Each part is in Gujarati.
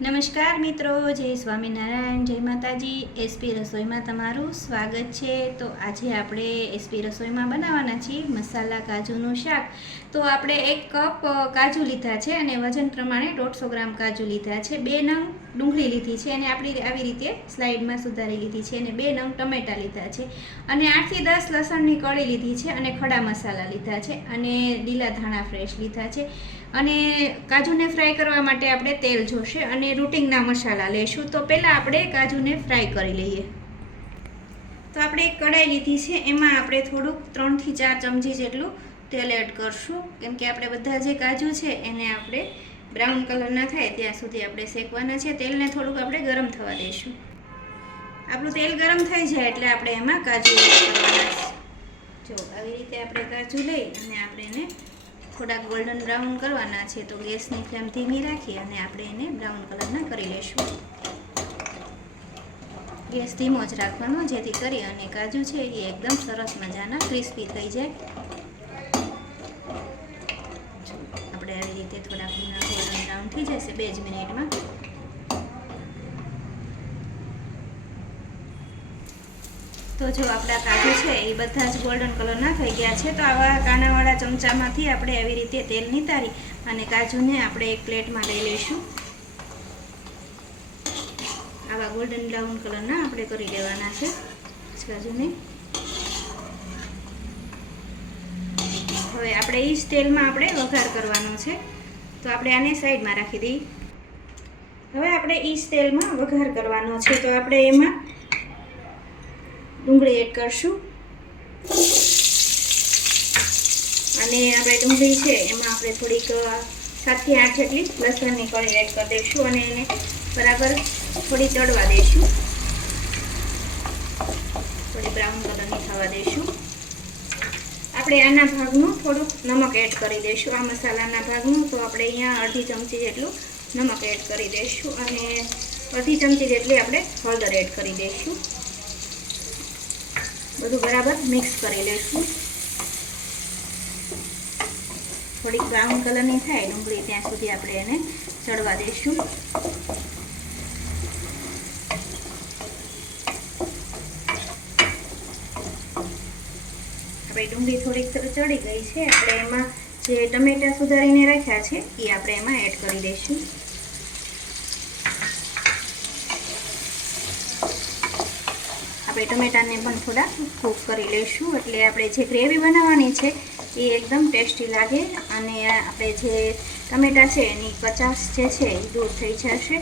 નમસ્કાર મિત્રો, જય સ્વામિનારાયણ, જય માતાજી. એસપી રસોઈમાં તમારું સ્વાગત છે. તો આજે આપણે એસપી રસોઈમાં બનાવવાના છીએ મસાલા કાજુનું શાક. તો આપણે 1 કપ કાજુ લીધા છે અને વજન પ્રમાણે 150 ગ્રામ કાજુ લીધા છે. 2 નંગ ડુંગળી લીધી છે અને આપણી આવી રીતે સ્લાઇડમાં સુધારી લીધી છે અને 2 નંગ ટમેટા લીધા છે અને 8 થી 10 લસણની કળી લીધી છે અને ખડા મસાલા લીધા છે અને લીલા ધાણા ફ્રેશ લીધા છે. અને કાજુને ફ્રાય કરવા માટે આપણે તેલ જોશે અને રૂટિંગના મસાલા લેશું. તો પહેલાં આપણે કાજુને ફ્રાય કરી લઈએ. તો આપણે એક કઢાઈ લીધી છે, એમાં આપણે થોડુંક 3 થી 4 ચમચી જેટલું તેલ એડ કરશું, કેમ કે આપણે બધા જે કાજુ છે એને આપણે બ્રાઉન કલરના થાય ત્યાં સુધી આપણે શેકવાના છે. તેલને થોડુંક આપણે ગરમ થવા દઈશું. આપણું તેલ ગરમ થઈ જાય એટલે આપણે એમાં કાજુ એડ કરવાના છે. જો આવી રીતે આપણે કાજુ લઈ અને આપણે એને થોડાક ગોલ્ડન બ્રાઉન કરવાના છે. તો ગેસની ફ્લેમ ધીમી રાખી અને આપણે એને બ્રાઉન કલરના કરી લઈશું. ગેસ ધીમો જ રાખવાનો, જેથી કરી અને કાજુ છે એ એકદમ સરસ મજાના ક્રિસ્પી થઈ જાય. આપણે આવી રીતે થોડાક ગોલ્ડન બ્રાઉન થઈ જશે 2 જ મિનિટમાં. તો જો આપણા કાજુ છે એ બધા જ ગોલ્ડન કલરના થઈ ગયા છે. તો આવા કાણાવાળા ચમચામાંથી આપણે આવી રીતે તેલ નિતારી અને કાજુને આપણે એક પ્લેટમાં લઈ લઈશું. આવા ગોલ્ડન બ્રાઉન કલરના આપણે કરી લેવાના છે કાજુને. હવે આપણે એ જ તેલમાં આપણે વઘાર કરવાનો છે. તો આપણે આને સાઈડમાં રાખી દઈએ. હવે આપણે એ જ તેલમાં વઘાર કરવાનો છે. તો આપણે એમાં ડુંગળી એડ કરશું અને આપણે ડુંગળી છે એમાં આપણે થોડીક 7 થી 8 જેટલી લસણની કળી એડ કરી દઈશું અને એને બરાબર થોડી તળવા દઈશું. થોડી બ્રાઉન કલરની થવા દઈશું. આપણે આના ભાગનું થોડુંક નમક એડ કરી દઈશું. આ મસાલાના ભાગનું તો આપણે અહીંયા અડધી ચમચી જેટલું નમક એડ કરી દઈશું અને અડધી ચમચી જેટલી આપણે હળદર એડ કરી દઈશું. બધું બરાબર મિક્સ કરી લઈશું. થોડીક બ્રાઉન કલરની થાય ડુંગળી ત્યાં સુધી આપણે એને ચડવા દઈશું. આપણે ડુંગળી થોડીક ચડી ગઈ છે. આપણે એમાં જે ટમેટા સુધારીને રાખ્યા છે એ આપણે એમાં એડ કરી દઈશું. આપણે ટમેટાને પણ થોડા કૂક કરી લઈશું, એટલે આપણે જે ગ્રેવી બનાવવાની છે એ એકદમ ટેસ્ટી લાગે અને આપણે જે ટમેટા છે એની કચાશ જે છે એ દૂર થઈ જશે.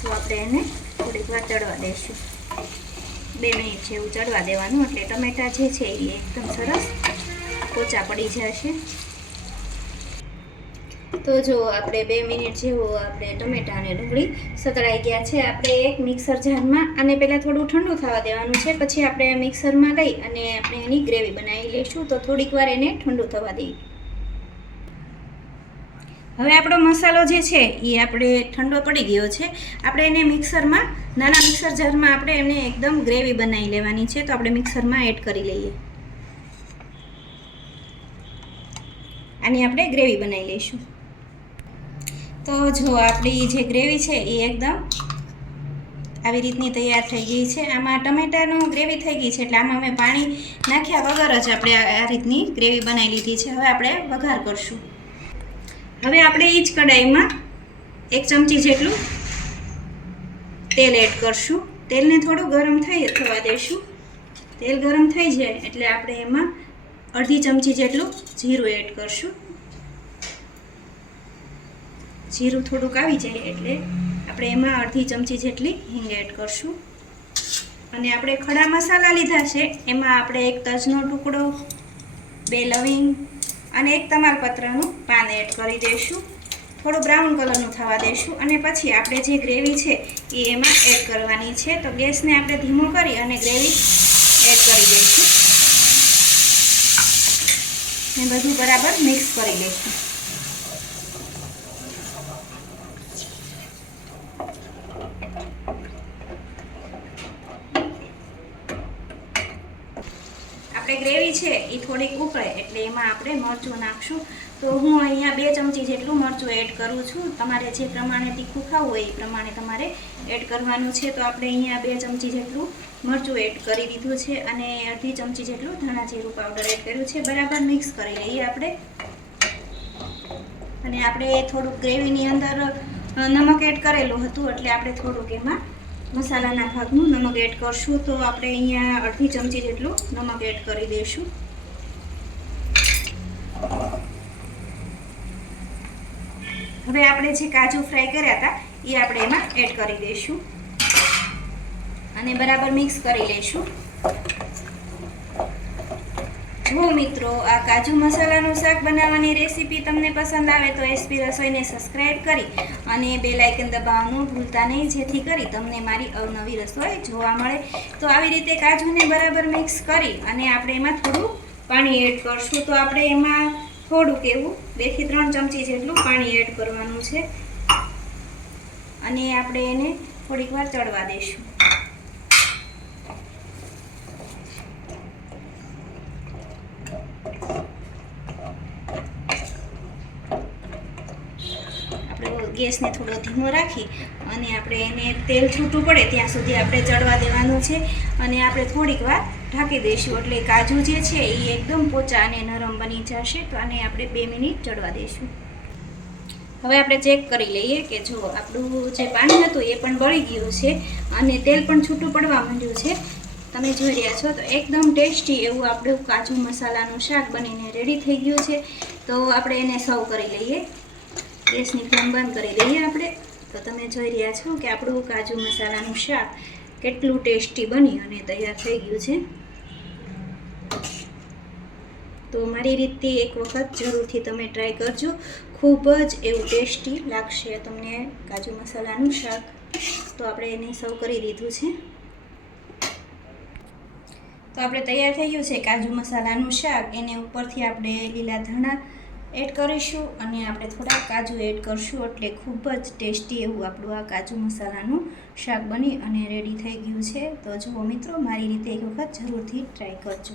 તો આપણે એને થોડીક વાર ચડવા દઈશું. 2 મિનિટ જેવું ચડવા દેવાનું, એટલે ટમેટા જે છે એ એકદમ સરસ પોચા પડી જશે. તો જો આપણે 2 મિનિટ જેવું આપણે ટમેટા અને ડુંગળી સતળાઈ ગયા છે. આપણે એક મિક્સર જારમાં આને પહેલાં થોડું ઠંડુ થવા દેવાનું છે, પછી આપણે મિક્સરમાં લઈ અને આપણે એની ગ્રેવી બનાવી લઈશું. તો થોડીક વાર એને ઠંડુ થવા દઈએ. હવે આપણો મસાલો જે છે એ આપણે ઠંડો પડી ગયો છે. આપણે એને મિક્સરમાં, નાના મિક્સર જારમાં આપણે એને એકદમ ગ્રેવી બનાવી લેવાની છે. તો આપણે મિક્સરમાં એડ કરી લઈએ. આની આપણે ગ્રેવી બનાવી લઈશું. તો જો આપણી જે ગ્રેવી છે એ એકદમ આવી રીતની તૈયાર થઈ ગઈ છે. આમાં ટમેટાનું ગ્રેવી થઈ ગઈ છે, એટલે આમાં અમે પાણી નાખ્યા વગર જ આપણે આ રીતની ગ્રેવી બનાવી લીધી છે. હવે આપણે વઘાર કરશું. હવે આપણે એ જ કઢાઈમાં 1 ચમચી જેટલું તેલ એડ કરશું. તેલને થોડું ગરમ થવા દઈશું. તેલ ગરમ થઈ જાય એટલે આપણે એમાં અડધી ચમચી જેટલું જીરું એડ કરશું. જીરું થોડુંક આવી જાય એટલે આપણે એમાં અડધી ચમચી જેટલી હિંગ એડ કરશું. અને આપણે ખડા મસાલા લીધા છે એમાં આપણે 1 તજનો ટુકડો, 2 લવિંગ અને 1 તમાલપત્રનું પાન એડ કરી દઈશું. થોડું બ્રાઉન કલરનું થવા દઈશું અને પછી આપણે જે ગ્રેવી છે એ એમાં એડ કરવાની છે. તો ગેસને આપણે ધીમો કરી અને ગ્રેવી એડ કરી દઈશું ને બધું બરાબર મિક્સ કરી લઈશું. આપણે ગ્રેવી છે એ થોડીક ઉકળે એટલે એમાં આપણે મરચું નાખશું. તો હું અહીંયા 2 ચમચી જેટલું મરચું એડ કરું છું. તમારે જે પ્રમાણે તીખું ખાવું હોય એ પ્રમાણે તમારે એડ કરવાનું છે. તો આપણે અહીંયા 2 ચમચી જેટલું મરચું એડ કરી દીધું છે અને અડધી ચમચી જેટલું ધાણા જીરું પાવડર એડ કર્યું છે. બરાબર મિક્સ કરી લઈએ આપણે. અને આપણે થોડુંક ગ્રેવીની અંદર નમક એડ કરેલું હતું એટલે આપણે થોડુંક એમાં મસાલાના ભાગનું નમક એડ કરશું. તો આપણે અહીંયા અડધી ચમચી જેટલું નમક એડ કરી દઈશું. હવે આપણે જે કાજુ ફ્રાય કર્યા હતા એ આપણે એમાં એડ કરી દઈશું અને બરાબર મિક્સ કરી લઈશું. જો મિત્રો, આ કાજુ મસાલાનું શાક બનાવવાની રેસીપી તમને પસંદ આવે તો એસપી રસોઈને સબસ્ક્રાઈબ કરી અને બેલ આઇકન દબાવવાનું ભૂલતા નહીં, જેથી કરી તમને મારી અવનવી રસોઈ જોવા મળે. તો આવી રીતે કાજુને બરાબર મિક્સ કરી અને આપણે એમાં થોડું પાણી એડ કરશું. તો આપણે એમાં થોડુંક એવું 2 થી 3 ચમચી જેટલું પાણી એડ કરવાનું છે અને આપણે એને થોડીક વાર ચડવા દઈશું. ગેસને થોડો ધીમો રાખી અને આપણે એને તેલ છૂટું પડે ત્યાં સુધી આપણે ચડવા દેવાનું છે અને આપણે થોડીક વાર ઢાંકી દઈશું એટલે કાજુ જે છે એ એકદમ પોચા અને નરમ બની જશે. તો આને આપણે 2 મિનિટ ચડવા દઈશું. હવે આપણે ચેક કરી લઈએ કે જો આપણું જે પાણી હતું એ પણ બળી ગયું છે અને તેલ પણ છૂટું પડવા માંડ્યું છે. તમે જોઈ રહ્યા છો તો એકદમ ટેસ્ટી એવું આપણું કાજુ મસાલાનું શાક બનીને રેડી થઈ ગયું છે. તો આપણે એને સર્વ કરી લઈએ. ગેસની ફ્લેમ બંધ કરી દઈએ આપણે. તો તમે જોઈ રહ્યા છો કે આપણું કાજુ મસાલાનું શાક કેટલું ટેસ્ટી બની અને તૈયાર થઈ ગયું છે. તો મારી રીતે એક વખત જરૂરથી તમે ટ્રાય કરજો. ખૂબ જ એવું ટેસ્ટી લાગશે તમને કાજુ મસાલાનું શાક. તો આપણે એને સર્વ કરી દીધું છે. તો આપણે તૈયાર થઈ ગયું છે કાજુ મસાલાનું શાક. એને ઉપરથી આપણે લીલા ધાણા એડ કરીશું અને આપણે થોડા કાજુ એડ કરશું એટલે ખૂબ જ ટેસ્ટી એવું આપણું આ કાજુ મસાલાનું શાક બની અને રેડી થઈ ગયું છે. તો જુઓ મિત્રો, મારી રીતે એક વખત જરૂરથી ટ્રાય કરજો.